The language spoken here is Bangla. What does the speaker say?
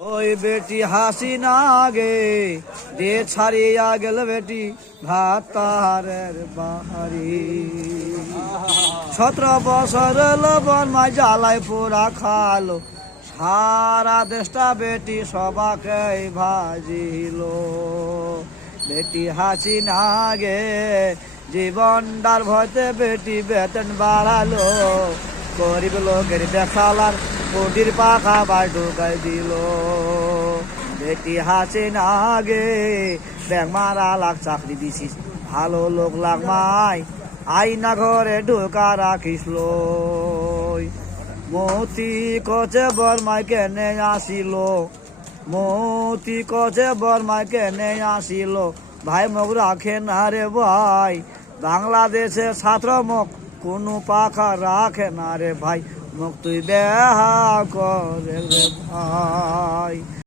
ওই বেটি হাসিনা গে দে ছাড়িয়া গেল বেটি ভাতারের বাহারি 17 বছর লবণ মাই জ্বালাই পোড়া খালো সারা দেশটা বেটি সবাকে ভাজিল বেটি হাসিনা গে জীবনটার ভয়তে বেটি বেতন বাড়ালো গরিব লোকের দেখালার কোটির পাখা বার ঢুকাই দিল বেটি হাসিনা গে ব্যাগ মারা লাখ চাকরি দিছিস ভালো লোক লাগ মাই আইনা ঘরে ঢুকা রাখিস মতি কচে বর্মাই কেনে আসিল মতি কচে বর্মাই কেনে আসিল ভাই মুখ রাখে না রে ভাই বাংলাদেশে ছাত্র মুখ কোনো পাখা রাখে না রে ভাই মুখ তুই বেহা করে রে ভাই।